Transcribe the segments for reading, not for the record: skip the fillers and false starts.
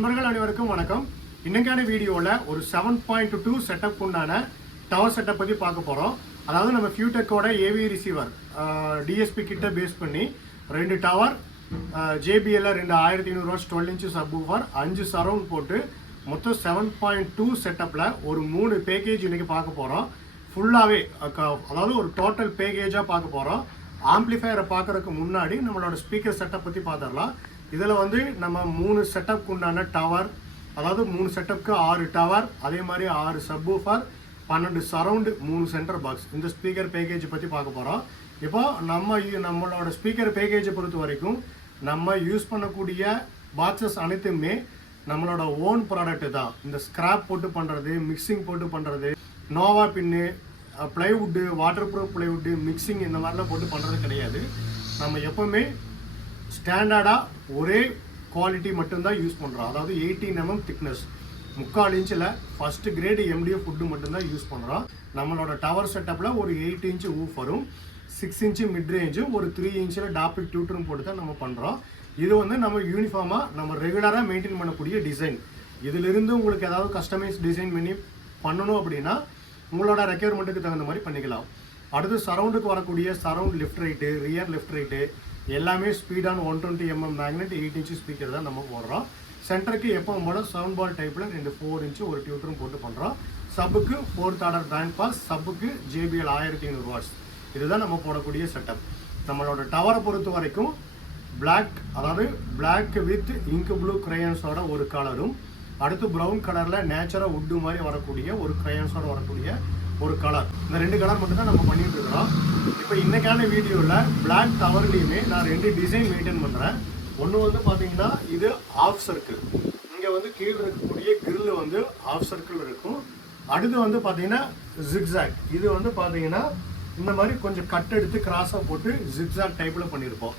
நண்பர்கள் அனைவருக்கும் வணக்கம். இன்னைக்கான வீடியோவில் ஒரு 7.2 செட்டப் உண்டான டவர் செட்டப் பற்றி பார்க்க போகிறோம். அதாவது நம்ம ஃபியூடெக்கோட ஏவி ரிசீவர் டிஎஸ்பி கிட்ட பேஸ் பண்ணி 2 tower JBL 2500 watts 12 inch subwoofer 5 surround போட்டு மொத்தம் 7.2 செட்டப்பில் ஒரு 3 பேக்கேஜ் இன்னைக்கு பார்க்க போகிறோம். ஃபுல்லாகவே அதாவது ஒரு டோட்டல் பேக்கேஜாக பார்க்க போகிறோம். ஆம்பிளிஃபையரை பார்க்குறதுக்கு முன்னாடி நம்மளோட ஸ்பீக்கர் செட்டப் பற்றி பார்த்துடலாம். இதில் வந்து நம்ம 3 செட்டப்க்கு உண்டான டவர், அதாவது 3 செட்டப்க்கு 6 டவர், அதே மாதிரி 6 சப்வூஃபர், 12 சரவுண்டு, 3 சென்டர் பாக்ஸ், இந்த ஸ்பீக்கர் பேக்கேஜ் பற்றி பார்க்க போகிறோம். இப்போ நம்மளோட ஸ்பீக்கர் பேக்கேஜை பொறுத்த வரைக்கும் நம்ம யூஸ் பண்ணக்கூடிய பாக்ஸஸ் அனைத்துமே நம்மளோட ஓன் ப்ராடக்ட் தான். இந்த ஸ்கிராப் போட்டு பண்ணுறது, மிக்சிங் போட்டு பண்ணுறது, நோவா பின்னு, plywood, waterproof plywood, mixing இந்த மாதிரிலாம் போட்டு பண்ணுறது கிடையாது. நம்ம எப்போவுமே ஸ்டாண்டர்டாக ஒரே குவாலிட்டி மட்டும்தான் யூஸ் பண்ணுறோம். அதாவது 18 mm திக்னஸ், 3/4 இன்ச்சில் ஃபஸ்ட் கிரேடு MDF ஃபுட்டு மட்டும்தான் யூஸ் பண்ணுறோம். நம்மளோட டவர் செட்டப்பில் ஒரு 8 இன்ச் ஊஃபரும், 6 இன்ச்சு மிட் ரேஞ்சும், ஒரு 3 இன்ச்சில் டாபிக் டியூட்டரும் போட்டு தான் நம்ம பண்ணுறோம். இது வந்து நம்ம யூனிஃபார்மாக நம்ம ரெகுலராக மெயின்டைன் பண்ணக்கூடிய டிசைன். இதிலிருந்து உங்களுக்கு ஏதாவது கஸ்டமைஸ் டிசைன் பண்ணி பண்ணணும் அப்படின்னா உங்களோட ரெக்யர்மெண்ட்டுக்கு தகுந்த மாதிரி பண்ணிக்கலாம். அடுத்து சரவுண்டுக்கு வரக்கூடிய surround left right, rear left right எல்லாமே ஸ்பீடான 120 mm மேக்னெட் 8 இன்ச் ஸ்பீக்கர் தான் நம்ம போடுறோம். சென்டருக்கு எப்பவும் போல சவுண்ட் பால் டைப்பில் 2 4 இன்ச்சு ஒரு டியூட்டரும் போட்டு பண்ணுறோம். சப்புக்கு 4th ஆர்டர் பேண்ட் பாஸ், சப்புக்கு JBL 1500 வாட்ஸ், இதுதான் நம்ம போடக்கூடிய செட்டப். நம்மளோட டவரை பொறுத்த வரைக்கும் பிளாக், அதாவது பிளாக் வித் இங்க் ப்ளூ கிரையான்ஸோட ஒரு கலரும், அடுத்து ப்ரௌன் கலரில் நேச்சுரல் வுட்டு மாதிரி வரக்கூடிய ஒரு கிரையான்ஸோட வரக்கூடிய ஒரு கலர், இந்த 2 கலர் மட்டும் தான் நம்ம பண்ணிட்டு இருக்கிறோம். இப்போ இன்னைக்கான வீடியோவில் பிளாக் டவர்லேயுமே நான் 2 டிசைன் மெயின்டைன் பண்ணுறேன். ஒன்று வந்து பார்த்தீங்கன்னா இது ஆஃப் சர்க்கிள், இங்கே வந்து கீழே இருக்கக்கூடிய கிரில் வந்து ஆஃப் சர்க்கிள் இருக்கும். அடுத்து வந்து பார்த்தீங்கன்னா ஜிக்ஸாக், இது வந்து பார்த்தீங்கன்னா இந்த மாதிரி கொஞ்சம் கட் எடுத்து கிராஸாக போட்டு ஜிக்ஸாக் டைப்பில் பண்ணியிருப்போம்.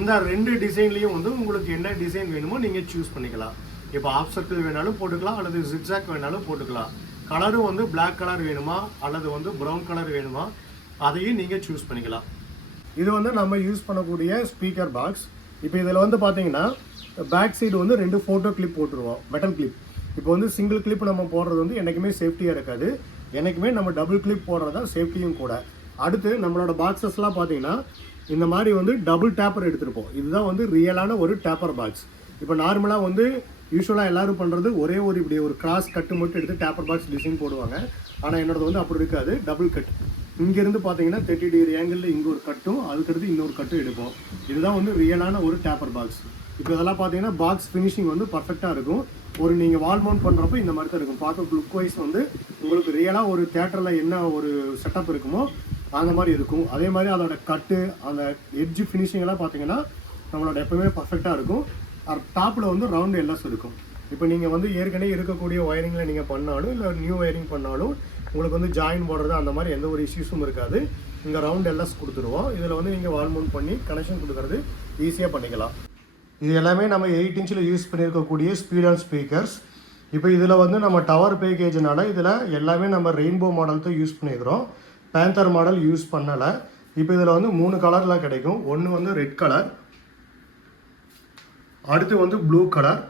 இந்த 2 டிசைன்லேயும் வந்து உங்களுக்கு என்ன டிசைன் வேணுமோ நீங்கள் சூஸ் பண்ணிக்கலாம். இப்போ ஆஃப் சர்க்கிள் வேணாலும் போட்டுக்கலாம், அல்லது ஜிக்ஸாக் வேணாலும் போட்டுக்கலாம். கலரும் வந்து பிளாக் கலர் வேணுமா அல்லது வந்து ப்ரௌன் கலர் வேணுமா அதையும் நீங்கள் சூஸ் பண்ணிக்கலாம். இது வந்து நம்ம யூஸ் பண்ணக்கூடிய ஸ்பீக்கர் பாக்ஸ். இப்போ இதில் வந்து பார்த்தீங்கன்னா பேக் சைடு வந்து 2 ஃபோட்டோ கிளிப் போட்டுருவோம், மெட்டல் கிளிப். இப்போ வந்து சிங்கிள் கிளிப் நம்ம போடுறது வந்து என்றைக்குமே சேஃப்டியாக இருக்காது. என்றைக்குமே நம்ம டபுள் கிளிப் போடுறது தான் சேஃப்டியும் கூட. அடுத்து நம்மளோட பாக்ஸஸ்லாம் பார்த்தீங்கன்னா இந்த மாதிரி வந்து டபுள் டேப்பர் எடுத்துருப்போம். இதுதான் வந்து ரியலான ஒரு டேப்பர் பாக்ஸ். இப்போ நார்மலாக வந்து யூஸ்வலாக எல்லோரும் பண்ணுறது ஒரே ஒரு இப்படி ஒரு கிராஸ் கட்டு மட்டும் எடுத்து டேப்பர் பாக்ஸ் டிசைன் போடுவாங்க. ஆனால் என்னோடது வந்து அப்படி இருக்காது, டபுள் கட். இங்கேருந்து பார்த்தீங்கன்னா 30 டிகிரி ஆங்கிளில் இங்கே ஒரு கட்டும், அதுக்கடுத்து இன்னொரு கட்டும் எடுப்போம். இதுதான் வந்து ரியலான ஒரு டேப்பர் பாக்ஸ். இப்போ இதெல்லாம் பார்த்தீங்கன்னா பாக்ஸ் ஃபினிஷிங் வந்து பர்ஃபெக்டாக இருக்கும். ஒரு நீங்கள் வால் மவுண்ட் பண்ணுறப்போ இந்த மாதிரி தான் இருக்கும். பார்க்க லுக் வைஸ் வந்து உங்களுக்கு ரியலாக ஒரு தேட்டரில் என்ன ஒரு செட்டப் இருக்குமோ அந்த மாதிரி இருக்கும். அதே மாதிரி அதோட கட்டு, அந்த எட்ஜ் ஃபினிஷிங் எல்லாம் பார்த்தீங்கன்னா நம்மளோட எப்பவுமே பர்ஃபெக்டாக இருக்கும். டாப்பில் வந்து ரவுண்டு எல்லாம் இருக்கும். இப்போ நீங்கள் வந்து ஏற்கனவே இருக்கக்கூடிய ஒயரிங்கில் நீங்கள் பண்ணாலும் இல்லை நியூ ஒயரிங் பண்ணாலும் உங்களுக்கு வந்து ஜாயின் போடுறது அந்த மாதிரி எந்த ஒரு இஷ்யூஸும் இருக்காது. இங்கே ரவுண்ட் எல்லாம் கொடுத்துருவோம். இதில் வந்து நீங்கள் வால் மவுண்ட் பண்ணி கனெக்ஷன் கொடுக்கறது ஈஸியாக பண்ணிக்கலாம். இது எல்லாமே நம்ம 8 இன்ச்சில் யூஸ் பண்ணியிருக்கக்கூடிய ஸ்பீடான ஸ்பீக்கர்ஸ். இப்போ இதில் வந்து நம்ம டவர் பேக்கேஜ்னால இதில் எல்லாமே நம்ம ரெயின்போ மாடல் தான் யூஸ் பண்ணியிருக்கிறோம், பேந்தர் மாடல் யூஸ் பண்ணலை. இப்போ இதில் வந்து 3 கலர்லாம் கிடைக்கும். ஒன்று வந்து ரெட் கலர், அடுத்து வந்து ப்ளூ கலர்,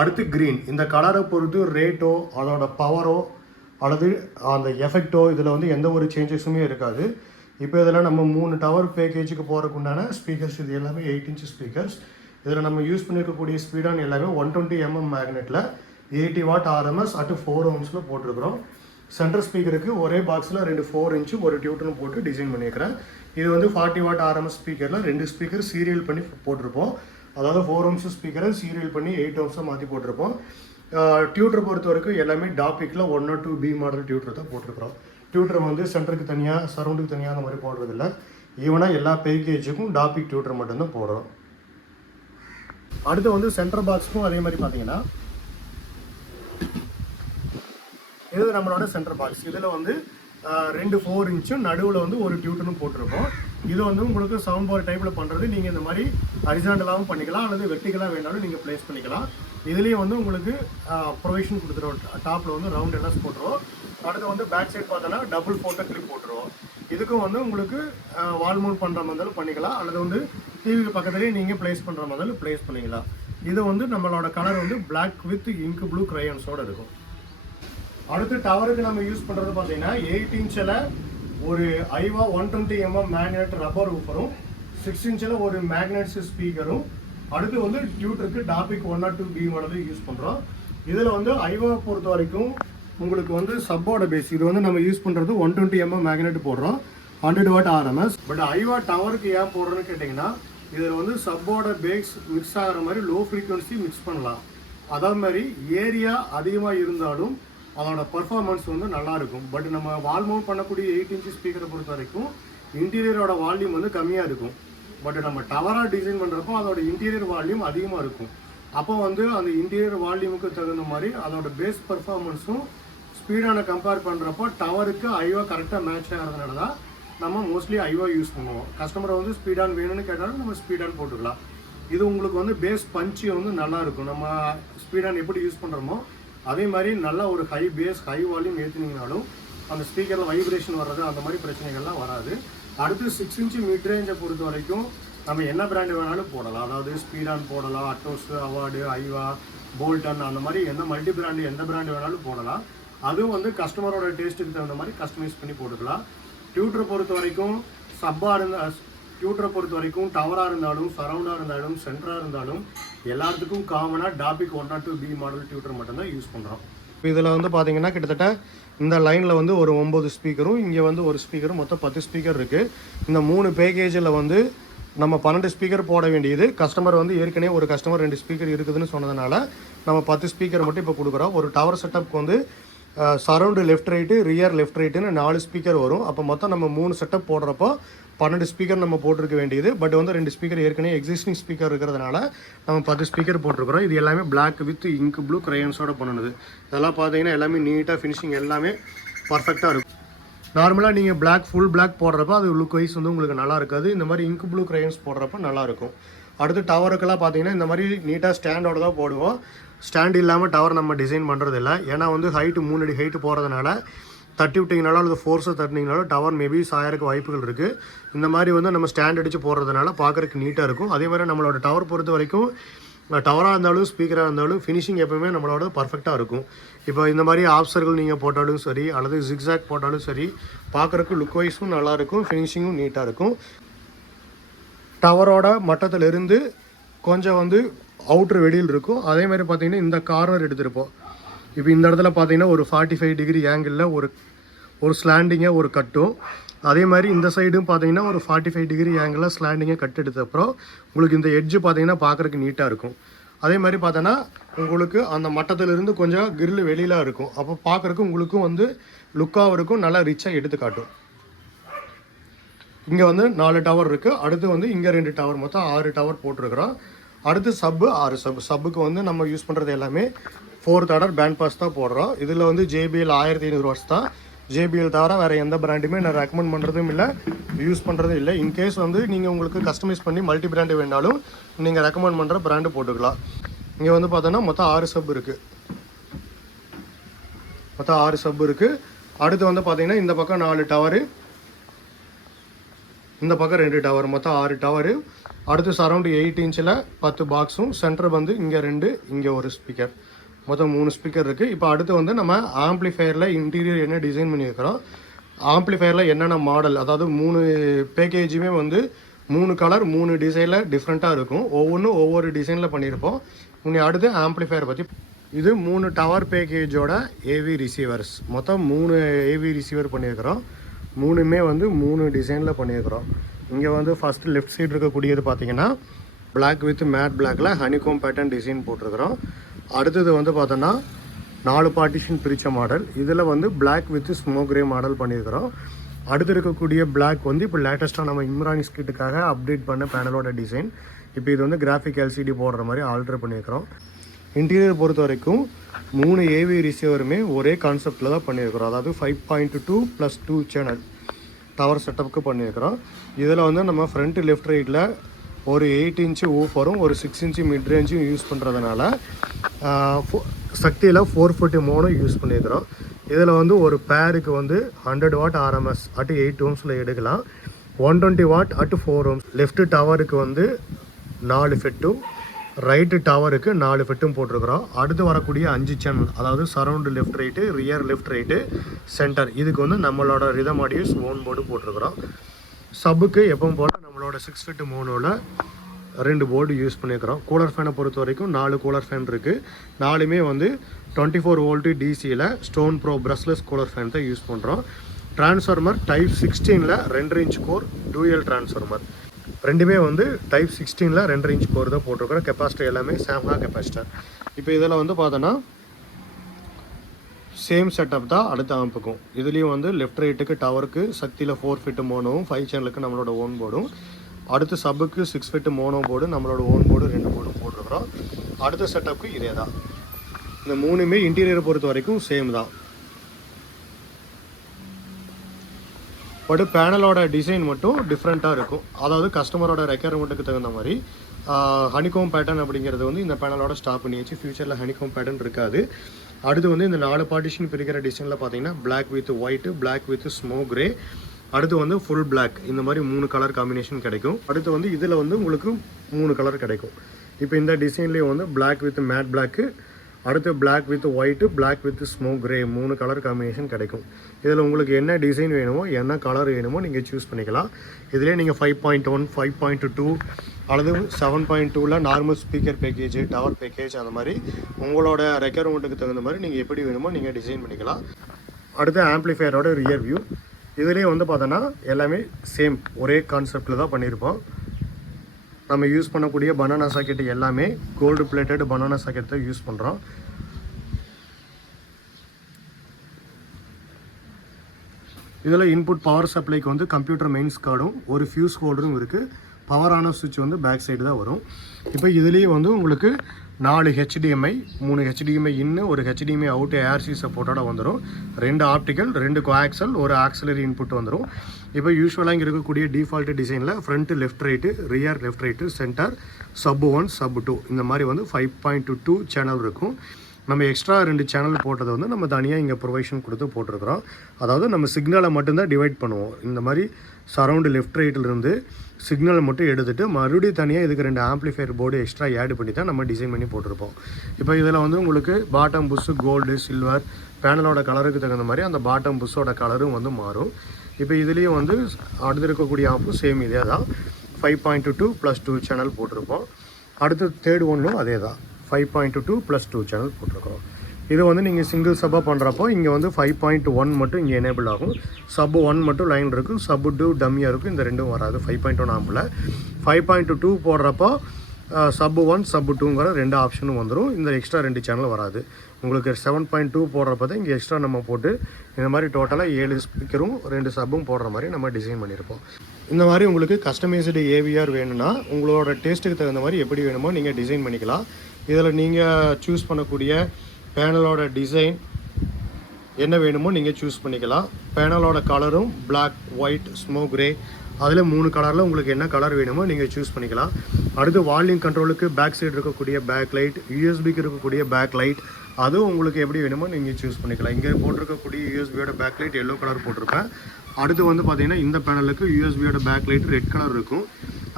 அடுத்து க்ரீன். இந்த கலரை பொறுத்து ரேட்டோ அதோட பவரோ அல்லது அந்த எஃபெக்டோ இதில் வந்து எந்த ஒரு சேஞ்சஸுமே இருக்காது. இப்போ இதில் நம்ம 3 டவர் பேக்கேஜுக்கு போகிறதுக்கு உண்டான ஸ்பீக்கர்ஸ். இது எல்லாமே 8 இன்ச் ஸ்பீக்கர்ஸ். இதில் நம்ம யூஸ் பண்ணியிருக்கக்கூடிய ஸ்பீடான எல்லாமே 120 mm மேக்னெட்டில் 80 வாட் RMS அட் 4 ohmஸில் போட்டிருக்கிறோம். சென்டர் ஸ்பீக்கருக்கு ஒரே பாக்ஸில் 2 4 இன்ச்சு ஒரு டியூட்டரும் போட்டு டிசைன் பண்ணியிருக்கிறேன். இது வந்து 40 வாட் RMS ஸ்பீக்கரில் 2 ஸ்பீக்கர் சீரியல் பண்ணி போட்டிருப்போம். அதாவது 4 ohms ஸ்பீக்கரை சீரியல் பண்ணி 8 ohms மாற்றி போட்டிருப்போம். டியூட்டர் பொறுத்த வரைக்கும் எல்லாமே டாபிக்கில் 102B மாடல் டியூட்டர் தான் போட்டிருக்கிறோம். டியூட்டர் வந்து சென்டருக்கு தனியாக சரௌண்டுக்கு தனியாக அந்த மாதிரி போடுறதில்ல. ஈவனாக எல்லா பேக்கேஜுக்கும் டாபிக் டியூட்டர் மட்டும்தான் போடுறோம். அடுத்து வந்து சென்டர் பாக்ஸுக்கும் அதே மாதிரி பார்த்தீங்கன்னா இது நம்மளோட சென்டர் பாக்ஸ். இதில் வந்து 2 4 இன்ச்சும் நடுவில் வந்து ஒரு டியூட்டரும் போட்டிருப்போம். இது வந்து உங்களுக்கு சவுண்ட் பார் டைப்பில் பண்ணுறது. நீங்கள் இந்த மாதிரி ஹரிசாண்டலாகவும் பண்ணிக்கலாம் அல்லது வெர்டிகலாக வேணாலும் நீங்கள் ப்ளேஸ் பண்ணிக்கலாம். இதுலேயும் வந்து உங்களுக்கு ப்ரொவிஷன் கொடுத்துருவோம். டாப்பில் வந்து ரவுண்ட் எல்லாம் போட்டுருவோம். அடுத்து வந்து பேக் சைட் பார்த்தோன்னா டபுள் ஃபோட்டோ கிளிப் போட்டுருவோம். இதுக்கும் வந்து உங்களுக்கு வால் மவுண்ட் பண்ணுற மாதிரி பண்ணிக்கலாம், அல்லது வந்து டிவிக்கு பக்கத்துலேயே நீங்கள் ப்ளேஸ் பண்ணுற மாதிரி ப்ளேஸ் பண்ணிக்கலாம். இது வந்து நம்மளோட கலர் வந்து பிளாக் வித் இங்க் ப்ளூ கிரையான்ஸோட இருக்கும். அடுத்து டவருக்கு நம்ம யூஸ் பண்ணுறது பார்த்தீங்கன்னா 8 இன்ச்சில் ஒரு ஐவா 120mm மேக்னெட் ரப்பர் ஊஃபரும் 6 இன்ச்சில் ஒரு மேக்னெட்ஸ் ஸ்பீக்கரும் அடுத்து வந்து டியூட்டருக்கு டாபிக் 102B மாடலும் யூஸ் பண்ணுறோம். இதில் வந்து ஐவா பொறுத்த வரைக்கும் உங்களுக்கு வந்து சப்போட பேஸ் இது வந்து நம்ம யூஸ் பண்ணுறது 120mm மேக்னெட் போடுறோம் 100 வாட் RMS. பட் ஐவா டவருக்கு ஏன் போடுறோன்னு கேட்டிங்கன்னா இதில் வந்து சப்போட பேஸ் மிக்ஸ் ஆகிற மாதிரி லோ ஃப்ரீக்வன்சி மிக்ஸ் பண்ணலாம். அதே மாதிரி ஏரியா அதிகமாக இருந்தாலும் அதோட பர்ஃபார்மன்ஸ் வந்து நல்லாயிருக்கும். பட் நம்ம வால் மவுண்ட் பண்ணக்கூடிய 8 இன்ச் ஸ்பீக்கரை பொறுத்த வரைக்கும் இன்டீரியரோட வால்யூம் வந்து கம்மியாக இருக்கும். பட் நம்ம டவராக டிசைன் பண்ணுறப்போ அதோட இன்டீரியர் வால்யூம் அதிகமாக இருக்கும். அப்போ வந்து அந்த இன்டீரியர் வால்யூமுக்கு தகுந்த மாதிரி அதோட பேஸ் பர்ஃபார்மன்ஸும் ஸ்பீடான கம்பேர் பண்ணுறப்போ டவருக்கு ஐவா கரெக்டாக மேட்ச் ஆகிறதுனால தான் நம்ம மோஸ்ட்லி ஐவா யூஸ் பண்ணுவோம். கஸ்டமரை வந்து ஸ்பீடான் வேணும்னு கேட்டாலும் நம்ம ஸ்பீடான் போட்டுக்கலாம். இது உங்களுக்கு வந்து பேஸ் பஞ்சு வந்து நல்லாயிருக்கும். நம்ம ஸ்பீடான் எப்படி யூஸ் பண்ணுறோமோ அதே மாதிரி நல்ல ஒரு ஹை பேஸ் ஹை வால்யூம் ஏற்றினீங்கனாலும் அந்த ஸ்பீக்கரில் வைப்ரேஷன் வர்றது அந்த மாதிரி பிரச்சனைகள்லாம் வராது. அடுத்து 6 இன்ச்சு மிட் ரேஞ்சை பொறுத்த வரைக்கும் நம்ம என்ன பிராண்டு வேணாலும் போடலாம். அதாவது ஸ்பீடான் போடலாம், அட்டோஸ், அவார்டு, ஐவா, போல்டன் அந்த மாதிரி எந்த மல்டி பிராண்டு எந்த பிராண்டு வேணாலும் போடலாம். அதுவும் வந்து கஸ்டமரோட டேஸ்ட்டுக்கு தகுந்த மாதிரி கஸ்டமைஸ் பண்ணி போட்டுக்கலாம். டியூட்டரை பொறுத்த வரைக்கும் டியூட்டரை பொறுத்த வரைக்கும் டவராக இருந்தாலும் சரவுண்டாக இருந்தாலும் சென்டராக இருந்தாலும் எல்லாத்துக்கும் காமனாக டாபிக் 102B மாடல் டியூட்டர் மட்டும்தான் யூஸ் பண்ணுறோம். இப்போ இதில் வந்து பார்த்தீங்கன்னா கிட்டத்தட்ட இந்த லைனில் வந்து ஒரு 9 ஸ்பீக்கரும் இங்கே வந்து ஒரு ஸ்பீக்கரும் மொத்தம் 10 ஸ்பீக்கர் இருக்குது. இந்த 3 பேக்கேஜில் வந்து நம்ம 12 ஸ்பீக்கர் போட வேண்டியது. கஸ்டமர் வந்து ஏற்கனவே ஒரு கஸ்டமர் 2 ஸ்பீக்கர் இருக்குதுன்னு சொன்னதுனால நம்ம 10 ஸ்பீக்கர் மட்டும் இப்போ கொடுக்குறோம். ஒரு டவர் செட்டப்புக்கு வந்து surround left right rear left ரைட்டுன்னு 4 ஸ்பீக்கர் வரும். அப்போ மொத்தம் நம்ம 3 செட்டப் போடுறப்போ 12 ஸ்பீக்கர் நம்ம போட்டிருக்க வேண்டியது. பட் வந்து 2 ஸ்பீக்கர் ஏற்கனவே எக்ஸிஸ்டிங் ஸ்பீக்கர் இருக்கிறதுனால நம்ம 10 ஸ்பீக்கர் போட்டிருக்கிறோம். இது எல்லாமே பிளாக் வித் இங்க் ப்ளூ கிரையான்ஸோட பண்ணுது. இதெல்லாம் பார்த்தீங்கன்னா எல்லாமே நீட்டாக ஃபினிஷிங் எல்லாமே பர்ஃபெக்டாக இருக்கும். நார்மலாக நீங்கள் பிளாக் ஃபுல் பிளாக் போடுறப்ப அது லுக் வைஸ் வந்து உங்களுக்கு நல்லா இருக்காது. இந்த மாதிரி இங்க் ப்ளூ கிரையான்ஸ் போடுறப்ப நல்லாயிருக்கும். அடுத்து டவருக்கெல்லாம் பார்த்தீங்கன்னா இந்த மாதிரி நீட்டாக ஸ்டாண்டோட தான் போடுவோம். ஸ்டாண்ட் இல்லாமல் டவர் நம்ம டிசைன் பண்ணுறது இல்லை. ஏன்னா வந்து ஹைட்டு 3 அடி ஹைட்டு போகிறதுனால தட்டி விட்டிங்கனாலும் அல்லது ஃபோர்ஸை தட்டினீங்கனாலும் டவர் மேபி சாயறதுக்கு வாய்ப்புகள் இருக்குது. இந்த மாதிரி வந்து நம்ம ஸ்டாண்ட் அடித்து போடுறதுனால பார்க்குறதுக்கு நீட்டாக இருக்கும். அதே மாதிரி நம்மளோட டவர் பொறுத்த வரைக்கும் டவராக இருந்தாலும் ஸ்பீக்கராக இருந்தாலும் ஃபினிஷிங் எப்போவுமே நம்மளோட பர்ஃபெக்டாக இருக்கும். இப்போ இந்த மாதிரி ஆஃப் சர்க்கிள் நீங்கள் போட்டாலும் சரி அல்லது ஜிக்ஸாக் போட்டாலும் சரி பார்க்குறதுக்கு லுக் வைஸும் நல்லாயிருக்கும், ஃபினிஷிங்கும் நீட்டாக இருக்கும். டவரோட மட்டத்திலிருந்து கொஞ்சம் வந்து அவுட்ரு வெளியில் இருக்கும். அதே மாதிரி பார்த்திங்கன்னா இந்த கார்னர் எடுத்துருப்போம். இப்போ இந்த இடத்துல பார்த்தீங்கன்னா ஒரு 45 டிகிரி ஆங்கிளில் ஒரு ஸ்லாண்டிங்கை ஒரு கட்டும். அதே மாதிரி இந்த சைடும் பார்த்தீங்கன்னா ஒரு 45 டிகிரி ஆங்கிளில் ஸ்லாண்டிங்கை கட் எடுத்தப்பறம் உங்களுக்கு இந்த எட்ஜு பார்த்தீங்கன்னா பார்க்குறதுக்கு நீட்டாக இருக்கும். அதே மாதிரி பார்த்தோன்னா உங்களுக்கு அந்த மட்டத்திலிருந்து கொஞ்சம் கிரில் வெளியில் இருக்கும். அப்போ பார்க்குறதுக்கு உங்களுக்கும் வந்து லுக்காகவும் இருக்கும், நல்லா ரிச்சாக எடுத்து காட்டும். இங்கே வந்து 4 டவர் இருக்குது. அடுத்து வந்து இங்கே 2 டவர், மொத்தம் 6 டவர் போட்டிருக்கிறோம். அடுத்து 6 சப்புக்கு வந்து நம்ம யூஸ் பண்ணுறது எல்லாமே 4th ஆர்டர் பேண்ட் பாஸ் தான் போடுறோம். இதில் வந்து JBL 1500 வாட்ஸ் தான். JBL தவிர வேறு எந்த பிராண்டுமே நான் ரெக்கமெண்ட் பண்ணுறதும் இல்லை, யூஸ் பண்ணுறதும் இல்லை. இன்கேஸ் வந்து நீங்கள் உங்களுக்கு கஸ்டமைஸ் பண்ணி மல்டி பிராண்டு வேணாலும் நீங்கள் ரெக்கமெண்ட் பண்ணுற பிராண்டு போட்டுக்கலாம். இங்கே வந்து பார்த்தோன்னா மொத்தம் 6 சப் இருக்குது. அடுத்து வந்து பார்த்தீங்கன்னா இந்த பக்கம் 4 டவரு, இந்த பக்கம் 2 டவர், மொத்தம் 6 டவரு. அடுத்து சரௌண்டு 8 இன்ச்சில் 10 பாக்ஸும், சென்டர் வந்து இங்கே 2, இங்கே ஒரு ஸ்பீக்கர், மொத்தம் 3 ஸ்பீக்கர் இருக்குது. இப்போ அடுத்து வந்து நம்ம ஆம்ப்ளிஃபயரில் இன்டீரியர் என்ன டிசைன் பண்ணியிருக்கிறோம், ஆம்ப்ளிஃபயரில் என்னென்ன மாடல், அதாவது 3 பேக்கேஜுமே வந்து 3 கலர் 3 டிசைனில் டிஃப்ரெண்ட்டாக இருக்கும். ஒவ்வொன்றும் ஒவ்வொரு டிசைனில் பண்ணியிருப்போம். இன்னும் அடுத்து ஆம்ப்ளிஃபயர் பற்றி, இது 3 டவர் பேக்கேஜோட AV ரிசீவர்ஸ். மொத்தம் 3 AV ரிசீவர் பண்ணியிருக்கிறோம். 3மே வந்து 3 டிசைனில் பண்ணியிருக்கிறோம். இங்கே வந்து ஃபஸ்ட்டு லெஃப்ட் சைடு இருக்கக்கூடியது பார்த்தீங்கன்னா பிளாக் வித் மேட் பிளாக்கில் ஹனிகோம் பேட்டர்ன் டிசைன் போட்டிருக்கிறோம். அடுத்தது வந்து பார்த்தோன்னா 4 பார்ட்டிஷன் பிரித்த மாடல். இதில் வந்து black with smoke grey model பண்ணியிருக்கிறோம். அடுத்து இருக்கக்கூடிய பிளாக் வந்து இப்போ லேட்டஸ்ட்டாக நம்ம இம்ரானி ஸ்கிட்டுக்காக அப்டேட் பண்ண பேனலோட டிசைன். இப்போ இது வந்து கிராஃபிக் LCD போடுற மாதிரி ஆல்ட்ரு பண்ணியிருக்கிறோம். இன்டீரியர் பொறுத்த வரைக்கும் 3 AV ரிசீவருமே ஒரே கான்செப்டில் தான் பண்ணியிருக்கிறோம். அதாவது 5.2 + 2 சேனல் டவர் செட்டப்புக்கு பண்ணியிருக்கிறோம். இதில் வந்து நம்ம ஃப்ரண்ட் லெஃப்ட் ரைட்டில் ஒரு 8 இன்ச்சு ஊஃபரும் ஒரு 6 இன்ச்சு மிட் ரேஞ்சும் யூஸ் பண்ணுறதுனால சக்தியில் 440 யூஸ் பண்ணியிருக்கிறோம். இதில் வந்து ஒரு பேருக்கு வந்து 100 வாட் RMS அட் 8 ohmஸில் எடுக்கலாம். 120 வாட் அட் 4 ohms. லெஃப்ட் டவருக்கு வந்து 4 ஃபெட்டும், ரைட்டு டவருக்கு 4 ஃபிட்டும் போட்டிருக்கிறோம். அடுத்து வரக்கூடிய 5 சேனல், அதாவது surround left right, rear left right, centre, இதுக்கு வந்து நம்மளோட ரிதம் ஆடியோஸ் ஓன் போர்டு போட்டிருக்கிறோம். சப்புக்கு எப்பவும் போல் நம்மளோட 6 ஃபிட் மோனோவில் 2 போர்டு யூஸ் பண்ணியிருக்கிறோம். கூலர் ஃபேனை பொறுத்த வரைக்கும் 4 கூலர் ஃபேன் இருக்குது. 4மே வந்து 24 வோல்ட்டு டிசியில் stone pro brushless cooler fan தான் யூஸ் பண்ணுறோம். ட்ரான்ஸ்ஃபார்மர் டைப் 16ல் 2 இன்ச் கோர் டூயல் ட்ரான்ஸ்ஃபார்மர். ரெண்டுமே வந்து டைப் 16ல் 2 இன்ச் கோர் தான் போட்டிருக்கிறோம். கெப்பாசிட்டர் எல்லாமே சாம்ஹா கெப்பாசிட்டர். இப்போ இதில் வந்து பார்த்தோன்னா சேம் செட்டப் தான் அடுத்த ஆம்புக்கும். இதுலேயும் வந்து லெஃப்ட் ரைட்டுக்கு டவருக்கு சக்தியில் 4 ஃபிட் மோனோவும் 5 சேனலுக்கு நம்மளோட ஓன் போர்டும், அடுத்து சப்புக்கு 6 ஃபிட் மோனோ போர்டு நம்மளோட ஓன் போர்டு 2 போர்டும் போட்டிருக்கிறோம். அடுத்த செட்டப்புக்கு இதே தான். இந்த 3மே இன்டீரியரை பொறுத்த வரைக்கும் சேம் தான். பட் பேனலோட டிசைன் மட்டும் டிஃப்ரெண்ட்டாக இருக்கும். அதாவது கஸ்டமரோட ரெக்யர்மெண்ட்டுக்கு தகுந்த மாதிரி ஹனிகோம் பேட்டர்ன் அப்படிங்கிறது வந்து இந்த பேனலோட ஸ்டாப் பண்ணியாச்சு. ஃபியூச்சரில் ஹனிகோம் பேட்டர்ன் இருக்காது. அடுத்து வந்து இந்த 4 பார்ட்டிஷன் பிரிக்கிற டிசைனில் பார்த்தீங்கன்னா black with white, black with smoke grey, அடுத்து வந்து ஃபுல் பிளாக், இந்த மாதிரி 3 கலர் காம்பினேஷன் கிடைக்கும். அடுத்து வந்து இதில் வந்து உங்களுக்கு 3 கலர் கிடைக்கும். இப்போ இந்த டிசைன்லேயே வந்து பிளாக் வித் மேட் பிளாக்கு, அடுத்து black with white, black with smoke grey, 3 colour combination கிடைக்கும். இதில் உங்களுக்கு என்ன டிசைன் வேணுமோ, என்ன கலர் வேணுமோ நீங்கள் சூஸ் பண்ணிக்கலாம். இதிலே நீங்கள் 5.1, 5.2 அல்லது 7.2ல் normal speaker package, tower package, அந்த மாதிரி உங்களோட ரெக்யர்மெண்ட்டுக்கு தகுந்த மாதிரி நீங்கள் எப்படி வேணுமோ நீங்கள் டிசைன் பண்ணிக்கலாம். அடுத்து ஆம்ப்ளிஃபையரோட ரியர் வியூ. இதிலே வந்து பார்த்தோன்னா எல்லாமே சேம் ஒரே கான்செப்டில் தான் பண்ணியிருப்போம். நம்ம யூஸ் பண்ணக்கூடிய பனானா சாக்கெட் எல்லாமே கோல்டு பிளேட்டட் பனானா சாக்கெட் தான் யூஸ் பண்ணுறோம். இதில் இன்புட் பவர் சப்ளைக்கு வந்து கம்ப்யூட்டர் மெயின்ஸ் கார்டும் ஒரு ஃபியூஸ் ஹோல்டரும் இருக்குது. பவர் ஆன் ஆஃப் சுவிட்ச் வந்து பேக் சைடு தான் வரும். இப்போ இதுலேயே வந்து உங்களுக்கு 4 HDMI, 3 HDMI இன்னு, ஒரு HDMI அவுட் ஏஆர்சி சப்போர்ட்டோட வந்துடும். 2 ஆப்டிக்கல், 2 கோஆக்சல், ஒரு ஆக்சிலரி இன்புட் வந்துடும். இப்போ யூஸ்வலாக இங்கே இருக்கக்கூடிய டிஃபால்ட் டிசைனில் front left right, rear left right, centre, sub 1, sub 2, இந்த மாதிரி வந்து 5.2 சேனல் இருக்கும். நம்ம எக்ஸ்ட்ரா 2 சேனல் போட்டதை வந்து நம்ம தனியாக இங்கே ப்ரொவைஷன் கொடுத்து போட்டிருக்கிறோம். அதாவது நம்ம சிக்னலை மட்டும்தான் டிவைட் பண்ணுவோம். இந்த மாதிரி சரௌண்டு லெஃப்ட் ரைட்டிலிருந்து சிக்னலை மட்டும் எடுத்துகிட்டு மறுபடியும் தனியாக இதுக்கு 2 ஆம்ப்ளிஃபையர் போர்டு எக்ஸ்ட்ரா ஆட் பண்ணி தான் நம்ம டிசைன் பண்ணி போட்டிருப்போம். இப்போ இதில் வந்து உங்களுக்கு பாட்டம் புஷ்ஷு கோல்டு, சில்வர், பேனலோட கலருக்கு தகுந்த மாதிரி அந்த பாட்டம் புஷ்ஷோட கலரும் வந்து மாறும். இப்போ இதுலேயும் வந்து அடுத்து இருக்கக்கூடிய ஆப்பும் சேம் இதே தான். 5.2 + 2 சேனல் போட்டிருப்போம். அடுத்து தேர்ட் ஒன்றும் அதே தான், 5.2 + 2 சேனல் போட்டிருக்கிறோம். இது வந்து நீங்கள் சிங்கிள் சப்பாக பண்ணுறப்போ இங்கே வந்து 5.1 மட்டும் இங்கே எனேபிள் ஆகும். சப் 1 மட்டும் லைன் இருக்கும், சப் 2 டம்மியாக இருக்கும். இந்த ரெண்டும் வராது 5.1 ஆம்பில். 5.2 போடுறப்போ சப் 1, சப் 2ங்கிற 2 ஆப்ஷனும் வந்துடும். இந்த எக்ஸ்ட்ரா 2 சேனல் வராது. உங்களுக்கு 7.2 போடுறப்ப தான் இங்கே எக்ஸ்ட்ரா நம்ம போட்டு இந்த மாதிரி டோட்டலாக 7 ஸ்பீக்கரும் 2 சப்பும் போடுற மாதிரி நம்ம டிசைன் பண்ணியிருப்போம். இந்த மாதிரி உங்களுக்கு கஸ்டமைஸ்டு ஏவிஆர் வேணும்னா உங்களோட டேஸ்ட்டுக்கு தகுந்த மாதிரி எப்படி வேணுமோ நீங்கள் டிசைன் பண்ணிக்கலாம். இதில் நீங்கள் சூஸ் பண்ணக்கூடிய பேனலோட டிசைன் என்ன வேணுமோ நீங்கள் சூஸ் பண்ணிக்கலாம். பேனலோட கலரும் பிளாக், ஒயிட், ஸ்மோக் கிரே, அதில் 3 கலரில் உங்களுக்கு என்ன கலர் வேணுமோ நீங்கள் சூஸ் பண்ணிக்கலாம். அடுத்து வால்யூம் கண்ட்ரோலுக்கு பேக் சைடு இருக்கக்கூடிய பேக் லைட், யூஎஸ்பிக்கு இருக்கக்கூடிய பேக் லைட், அதுவும் உங்களுக்கு எப்படி வேணுமோ நீங்கள் சூஸ் பண்ணிக்கலாம். இங்கே போட்டிருக்கக்கூடிய யூஎஸ்பியோட பேக் லைட் எல்லோ கலர் போட்டிருப்பேன். அடுத்து வந்து பார்த்தீங்கன்னா இந்த பேனலுக்கு யூஎஸ்பியோட பேக் லைட் ரெட் கலர் இருக்கும்.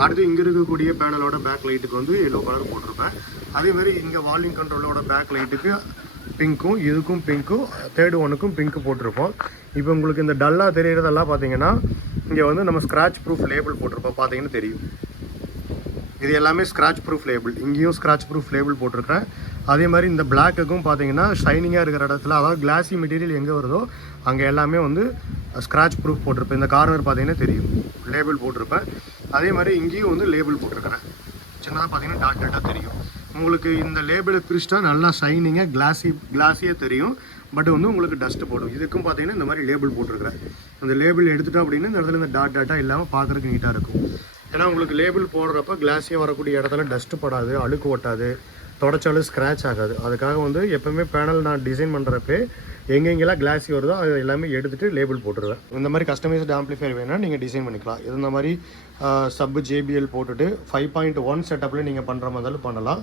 அடுத்து இங்கே இருக்கக்கூடிய பேனலோட பேக் லைட்டுக்கு வந்து எல்லோ கலர் போட்டிருப்பேன். அதேமாதிரி இங்கே வால்யூம் கண்ட்ரோலோட பேக் லைட்டுக்கு பிங்க்கும், இதுக்கும் பிங்க்கும், தேர்ட் ஒன்றுக்கும் பிங்க்கு போட்டிருப்போம். இப்போ உங்களுக்கு இந்த டல்லாக தெரிகிறதெல்லாம் பார்த்தீங்கன்னா இங்கே வந்து நம்ம ஸ்க்ராட்ச் ப்ரூஃப் லேபிள் போட்டிருப்போம், பார்த்தீங்கன்னா தெரியும். இது எல்லாமே ஸ்க்ராட்ச் ப்ரூஃப் லேபிள். இங்கேயும் ஸ்க்ராட்ச் ப்ரூஃப் லேபிள் போட்டிருக்கேன். அதே மாதிரி இந்த பிளாக்குக்கும் பார்த்தீங்கன்னா ஷைனிங்காக இருக்கிற இடத்துல, அதாவது கிளாஸி மெட்டீரியல் எங்கே வருதோ அங்கே எல்லாமே வந்து ஸ்க்ராட்ச் ப்ரூஃப் போட்டிருப்பேன். இந்த கார்னர் பார்த்தீங்கன்னா தெரியும், லேபிள் போட்டிருப்பேன். அதே மாதிரி இங்கேயும் வந்து லேபிள் போட்டிருக்கிறேன். சின்னதாக பார்த்தீங்கன்னா டாட் டாட்டாக தெரியும். உங்களுக்கு இந்த லேபிளை பிரிச்சுட்டா நல்லா ஷைனிங்காக கிளாஸியாக தெரியும். பட் வந்து உங்களுக்கு டஸ்ட்டு போடும். இதுக்கும் பார்த்தீங்கன்னா இந்த மாதிரி லேபிள் போட்டிருக்கிறேன். அந்த லேபிள் எடுத்துட்டோம் அப்படின்னா இந்த இடத்துல இந்த டாட் டாட்டாக இல்லாமல் பார்க்குறதுக்கு நீட்டாக இருக்கும். ஏன்னா உங்களுக்கு லேபிள் போடுறப்ப கிளாஸியாக வரக்கூடிய இடத்துல டஸ்ட்டு படாது, அழுக்கு ஓட்டாது, தொடச்சாலும் ஸ்க்ராட்ச் ஆகாது. அதுக்காக வந்து எப்போவுமே பேனல் நான் டிசைன் பண்ணுறப்பே எங்கெங்கெல்லாம் கிளாஸி வருதோ அது எல்லாமே எடுத்துகிட்டு லேபிள் போட்டுருவேன். இந்த மாதிரி கஸ்டமைஸ்டு ஆம்ப்ளிஃபையர் வேணால் நீங்கள் டிசைன் பண்ணிக்கலாம். இது இந்த மாதிரி சப்பு ஜேபிஎல் போட்டுட்டு 5.1 செட்டப்பில் நீங்கள் பண்ணுற மாதிரி பண்ணலாம்.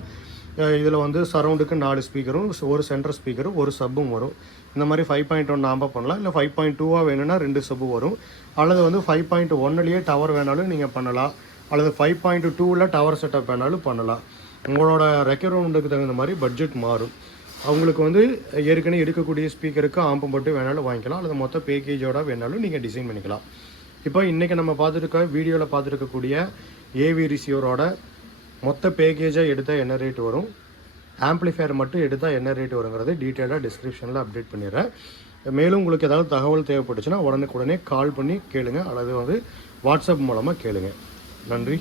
இதில் வந்து சரௌண்டுக்கு 4 ஸ்பீக்கரும், ஒரு சென்டர் ஸ்பீக்கரும், ஒரு சப்பும் வரும். இந்த மாதிரி 5.1 நாம்ப பண்ணலாம். இல்லை 5.2 வேணும்னா 2 சப்பு வரும். அல்லது வந்து 5.1லேயே டவர் வேணாலும் நீங்கள் பண்ணலாம். அல்லது 5.2ல் டவர் செட்டப் வேணாலும் பண்ணலாம். உங்களோட ரெக்யர்மெண்ட்டுக்கு தகுந்த மாதிரி பட்ஜெட் மாறும். அவங்களுக்கு வந்து ஏற்கனவே இருக்கக்கூடிய ஸ்பீக்கருக்கு ஆம்பம் போட்டு வேணாலும் வாங்கிக்கலாம், அல்லது மொத்த பேக்கேஜோட வேணாலும் நீங்கள் டிசைன் பண்ணிக்கலாம். இப்போ இன்றைக்கி நம்ம வீடியோவில் பார்த்துருக்கக்கூடிய ஏவி ரிசீவரோட மொத்த பேக்கேஜாக எடுத்தால் என்ன ரேட் வரும், ஆம்ப்ளிஃபையர் மட்டும் எடுத்தால் என்ன ரேட் வருங்கிறது டீட்டெயிலாக டிஸ்கிரிப்ஷனில் அப்டேட் பண்ணிடுறேன். மேலும் உங்களுக்கு ஏதாவது தகவல் தேவைப்பட்டுச்சுன்னா உடனே கால் பண்ணி கேளுங்க, அல்லது வந்து வாட்ஸ்அப் மூலமாக கேளுங்க. நன்றி.